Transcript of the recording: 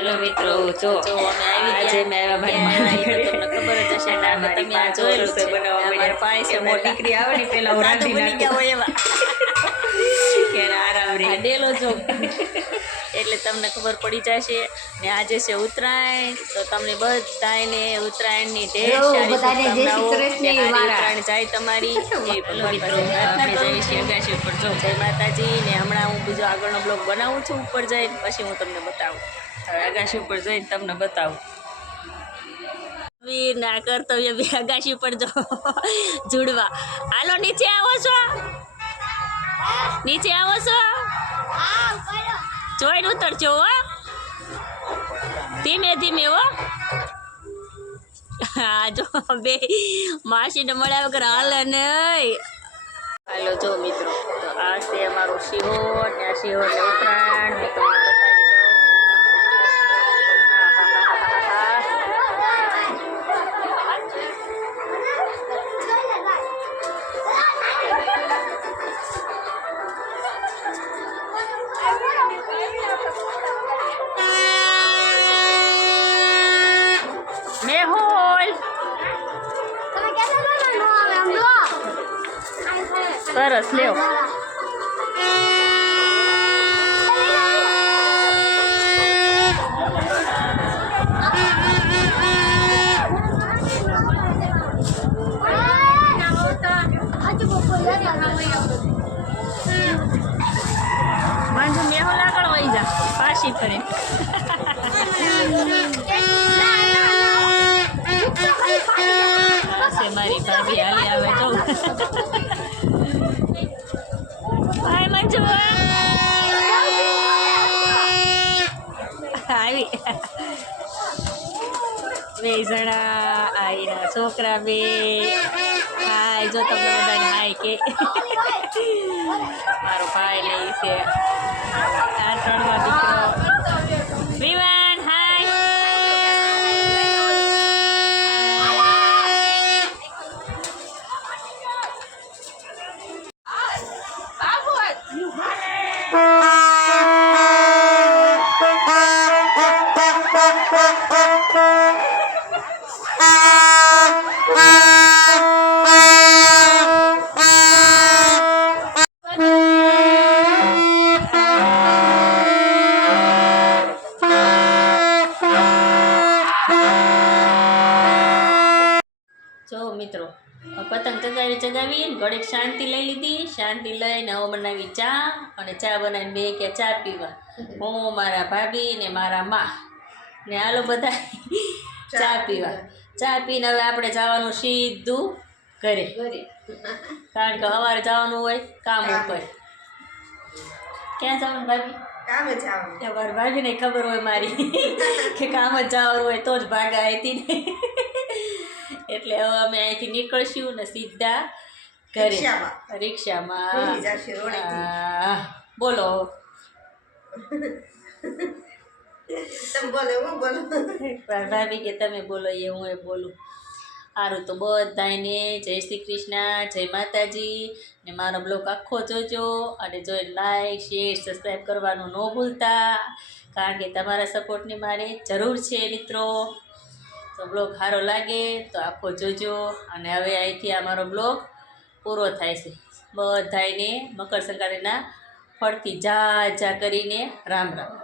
hello मित्रों जो આજે મેં આવ્યા ભાઈ તમને ખબર જ હશે ને મારી તમે આ જોયેલું છે બનાવવા મળ્યા પાયસે મોટી દીકરી આવે ને પેલા હું રાંધી બની ગયા હોય એવા કે આરામ રે ડેલો જો એટલે તમને ખબર પડી જશે ને આજે છે ઉત્તરાયણ તો તમને બધાને ઉત્તરાયણની ઢેર સારી શુભકામનાઓ ઉત્તરાયણ જાય તમારી હેલો મિત્રો આપણે જઈએ છીએ અગાશી ઉપર જો જય માતાજી ને હમણાં હું બીજો આગળનો બ્લોગ બનાવું છું ઉપર જઈને પછી હું તમને બતાવું હવે અગાશી ઉપર જઈને તમને બતાવું વીર ના કર્તવ્ય બી અગાશી ઉપર જો જુડવા હાલો નીચે આવો છો જોઈને ઉતરજો હો ધીમે ધીમે હો હા જો બે માસીને મળ્યા વગર હાલે નહીં હાલો જો મિત્રો તો આ છે અમારો શિહોર ને આ શિહોર ને ઉત્તરાયણ હું તમને બતાવી દઉં સરસ લેવ મંજુ મેહો લાગણ વહી જા પાછી ફરે મારી ભાભી હાલી આવે તો હાય મંજુ આવી બે જણા આઈના છોકરા બે હાય જો તમને બધાને હાય કે મારો ભાઈ લઈ છે આ ત્રણમાં દીકરો વિવાન હાય મિત્રો પતંગ ચગાવીને ઘડીક શાંતિ લઈ લીધી શાંતિ લઈને હવે બનાવી ચા અને ચા બનાવીને બે કે ચા પીવા હું મારા ભાભી ને મારા માં ને હાલો બધા ચા પીવા ચા પીને હવે આપણે જવાનું સીધું ઘરે કારણ કે સવારે જવાનું હોય કામ ઉપર ક્યાં જવાનું ભાભી કામે જવાનું મારી ભાભીને ખબર હોય મારી કે કામ જ જવાનું હોય તો જ ભાગા હતી ને એટલે હવે અમે અહીંથી નીકળશું ને સીધા ઘરે રિક્ષામાં બોલો ભાભી કે તમે બોલો એ હું એ બોલું સારું તો બધાને જય શ્રી કૃષ્ણ જય માતાજી ને મારો બ્લોગ આખો જોજો અને જોઈને લાઈક શેર સબસ્ક્રાઈબ કરવાનું ન ભૂલતા કારણ કે તમારા સપોર્ટની મારે જરૂર છે મિત્રો તો બ્લોગ સારો લાગે તો આખો જોજો અને હવે અહીંથી અમારો બ્લોગ પૂરો થાય છે બધાને મકર સંક્રાંતિના ફળથી જા કરીને રામ રામ